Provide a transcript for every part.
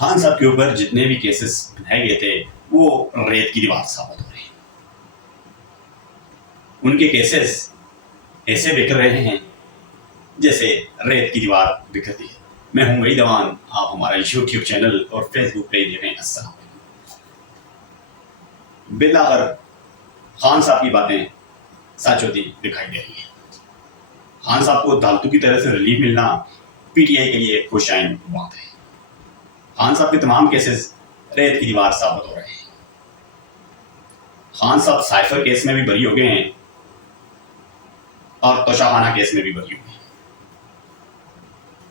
خان صاحب کے اوپر جتنے بھی کیسز بنائے گئے تھے وہ ریت کی دیوار ثابت ہو رہے ہیں. ان کے کیسز ایسے بکھر رہے ہیں جیسے ریت کی دیوار بکھرتی ہے. میں ہوں وحید اوان، آپ ہمارا یوٹیوب چینل اور فیس بک پیج دیکھ رہے ہیں. السلام علیکم. بالآخر خان صاحب کی باتیں سچ ہوتی دکھائی دے رہی ہیں. خان صاحب کو عدالتوں کی طرف سے ریلیف ملنا پی ٹی آئی کے لیے خوش آئند بات ہے. خان صاحب کے تمام کیسز ریت کی دیوار ثابت ہو رہے ہیں. خان صاحب سائفر کیس میں بھی بری ہو گئے ہیں اور توشاخانہ کیس میں بھی بری ہو گئے ہیں.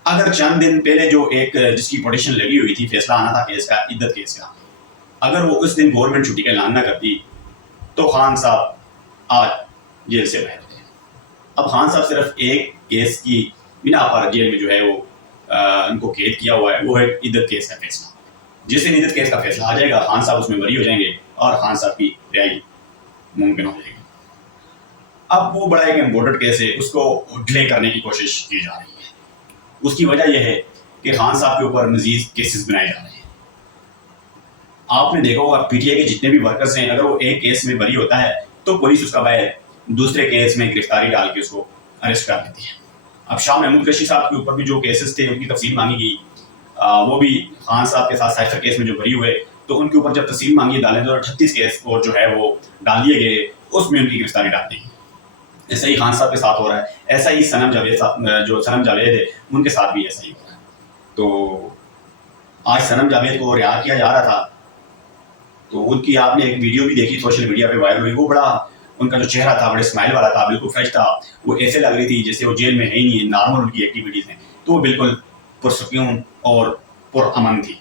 اگر چند دن پہلے جو ایک جس کی پٹیشن لگی ہوئی تھی فیصلہ آنا تھا کیس کا، عدت کیس کا، اگر وہ اس دن گورنمنٹ چھٹی کا اعلان نہ کرتی تو خان صاحب آج جیل سے باہر ہوتے. اب خان صاحب صرف ایک کیس کی بنا پر جیل میں جو ہے وہ ان کو قید کیا ہوا ہے، وہ ہے عدت کیس کا فیصلہ. جس دن عدت کیس کا فیصلہ آ جائے گا خان صاحب اس میں بری ہو جائیں گے اور خان صاحب کی رہائی ممکن ہو جائے گی. اب وہ بڑا ایک امپورٹنٹ کیس ہے، اس کو ڈیلے کرنے کی کوشش کی جا رہی ہے. اس کی وجہ یہ ہے کہ خان صاحب کے اوپر مزید کیسز بنائے جا رہے ہیں. آپ نے دیکھا ہوگا پی ٹی آئی کے جتنے بھی ورکرز ہیں، اگر وہ ایک کیس میں بری ہوتا ہے تو پولیس اس کا باہر دوسرے کیس میں گرفتاری ڈال کے اس کو اریسٹ کر لیتی ہے. اب شاہ محمود قریشی صاحب کے اوپر بھی جو کیسز تھے ان کی تفصیل مانگی گئی، وہ بھی خان صاحب کے ساتھ سائفر کیس میں جو بری ہوئے تو ان کے اوپر جب تفصیل مانگی ڈالیں تو 38 کیس اور جو ہے وہ ڈال دیے گئے، اس میں ان کی گرفتاری ڈال دی گئی. ایسا ہی خان صاحب کے ساتھ ہو رہا ہے. ایسا ہی سنم جاوید ہے ان کے ساتھ بھی ایسا ہی ہو رہا ہے. تو آج سنم جاوید کو رہا کیا جا رہا تھا تو ان کی آپ نے ایک ویڈیو بھی دیکھی سوشل میڈیا پہ وائرل ہوئی. وہ بڑا ان کا جو چہرہ تھا بڑے اسمائل والا تھا، بالکل فریش تھا. وہ ایسے لگ رہی تھی جیسے وہ جیل میں ہے ہی نہیں، نارمل ان کی ایکٹیویٹیز ہیں. تو وہ بالکل پرسکون اور پرامن تھی.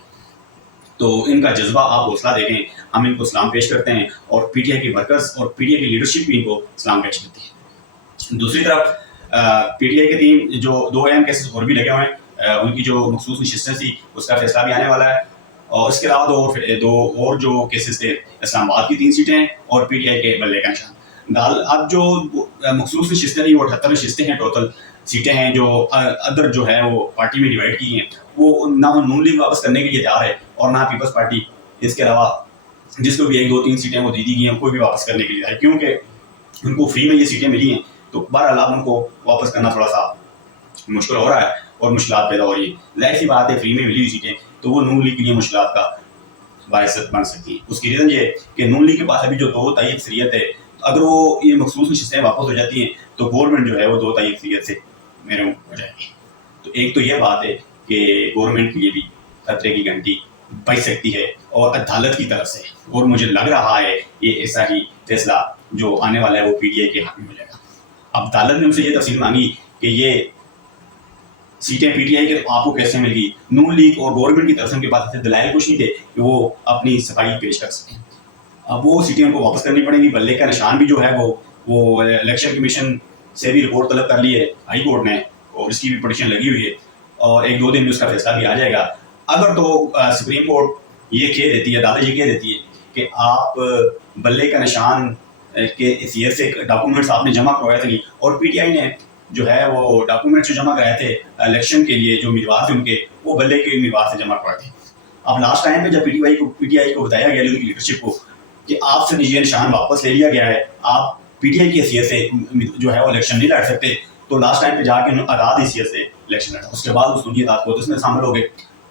تو ان کا جذبہ آپ حوصلہ دیکھیں. ہم ان کو سلام پیش کرتے ہیں اور پی ٹی آئی کے ورکرز اور پی ٹی آئی کی لیڈرشپ بھی ان کو سلام پیش کرتی ہے. دوسری طرف پی ٹی آئی کے ٹیم جو 2 اہم کیسز اور بھی لگے ہوئے ہیں، ان کی جو مخصوص نشستیں تھی اس کا فیصلہ بھی آنے والا ہے. اور اس کے علاوہ دو اور جو کیسز تھے، اسلام آباد کی 3 سیٹیں ہیں اور پی ٹی آئی کے بلے کا نشان. اب جو مخصوص نشستیں تھیں وہ 78 نشستیں ہیں، ٹوٹل سیٹیں ہیں جو ادر جو ہے وہ پارٹی میں ڈیوائڈ کی ہیں. وہ نہ نون لیگ واپس کرنے کے لیے تیار ہے اور نہ پیپلز پارٹی. اس کے علاوہ جس کو بھی 1 2 3 سیٹیں وہ دی گئی ہیں کوئی بھی واپس کرنے کے لیے تیار ہے، کیونکہ ان کو فری میں یہ سیٹیں ملی ہیں. تو بہرحال ان کو واپس کرنا تھوڑا سا مشکل ہو رہا ہے اور مشکلات پیدا ہو رہی ہیں. ظاہر سی بات ہے، فری میں ملی ہوئی سیٹیں تو وہ نون لیگ کے لیے مشکلات کا باعث بن سکتی ہیں. اس کی ریزن یہ کہ نون لیگ کے پاس ابھی جو 2 تائی اکثریت ہے، اگر وہ یہ مخصوص نشستیں واپس ہو جاتی ہیں تو گورنمنٹ جو ہے وہ 2 تائی اکثریت سے محروم ہو جائے گی. تو ایک تو یہ بات ہے کہ گورنمنٹ کے لیے بھی خطرے کی گھنٹی بج سکتی ہے اور عدالت کی طرف سے. اور مجھے لگ رہا ہے یہ ایسا ہی فیصلہ جو آنے والا ہے وہ پی ٹی آئی کے حق میں ہو جائے گا. اب عدالت نے ان سے یہ تفصیل مانگی کہ یہ سیٹیں پی ٹی آئی کے آپ کو کیسے مل گئی. نون لیگ اور گورنمنٹ کی طرف سے ان کے پاس ایسے دلائل کچھ نہیں تھے کہ وہ اپنی صفائی پیش کر سکیں. اب وہ سیٹیں ان کو واپس کرنی پڑیں گی. بلے کا نشان بھی جو ہے وہ الیکشن کمیشن سے بھی رپورٹ طلب کر لی ہے ہائی کورٹ نے، اور اس کی بھی پٹیشن لگی ہوئی ہے اور 1 2 دن میں اس کا فیصلہ بھی آ جائے گا. اگر تو سپریم کورٹ یہ کہہ دیتی ہے، عدالت یہ کہہ دیتی ہے کہ آپ بلے کا نشان کے حیثیت سے ڈاکومنٹس آپ نے جمع کروائے تھے، اور پی ٹی آئی نے جو ہے وہ ڈاکومنٹس جو جمع کرائے تھے الیکشن کے لیے جو امیدوار تھے ان کے، وہ بلے کے امیدوار سے جمع کروائے تھے. اب لاسٹ ٹائم پہ جب پی ٹی آئی کو بتایا گیا لیڈرشپ کو کہ آپ سے یہ نشان واپس لے لیا گیا ہے، آپ پی ٹی آئی کی حیثیت سے جو ہے وہ الیکشن نہیں لڑ سکتے، تو لاسٹ ٹائم پہ جا کے انہوں آزاد حیثیت سے الیکشن لڑا. اس کے بعد وہ سنی اطاعت کو اس میں شامل ہو گئے.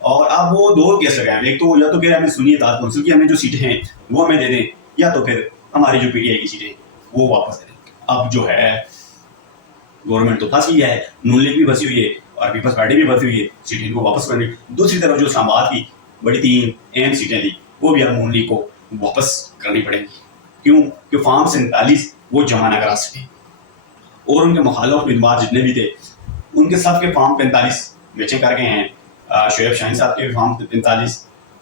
اور اب وہ 2 کیس لگائے ہیں. ایک تو یا تو پھر ہمیں سنی اطاعت کونسل کی ہمیں جو سیٹیں ہیں وہ ہمیں دے دیں، یا تو پھر ہماری جو پی ٹی آئی کی سیٹیں وہ واپس دے دیں. اب جو ہے گورنمنٹ تو پھنس گئی ہے، نون لیگ بھی پھنسی ہوئی ہے اور پیپلز پارٹی بھی پھنسی ہوئی ہے، سیٹیں کو واپس کرنی. دوسری طرف جو اسلام آباد کی بڑی 3 اہم سیٹیں تھیں وہ بھی اب نون لیگ کو واپس کرنی پڑیں گی. کیوں کہ فارم 47 وہ جمع نہ کرا سکے، اور ان کے مخالف امیدوار جتنے بھی تھے ان کے سب کے فارم 45 بیچے کر گئے ہیں. شعیب شاہین صاحب کے بھی فارم 45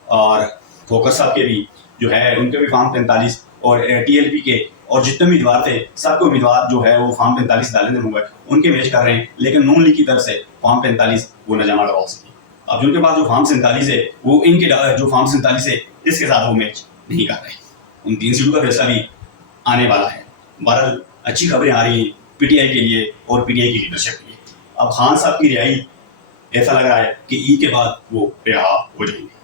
اور فوکر صاحب کے بھی جو ہے ان کے بھی فارم 45 اور ٹی ایل پی کے اور جتنے امیدوار تھے سب کو امیدوار جو ہے وہ فارم 45 ڈالنے ہوں گے ان کے میچ کر رہے ہیں. لیکن نون لیگ کی طرف سے فارم 45 وہ نہ جمع کروا سکے. اب جن کے پاس جو فارم 47 ہے وہ ان کے جو فارم 47 ہے اس کے ساتھ وہ میچ نہیں کر رہے. ان 3 سیٹوں کا فیصلہ بھی آنے والا ہے. بہرحال اچھی خبریں آ رہی ہیں پی ٹی آئی کے لیے اور پی ٹی آئی کی لیڈرشپ کے لیے. اب خان صاحب کی رہائی ایسا لگ رہا ہے کہ عید کے بعد وہ رہا ہو جائیں گے.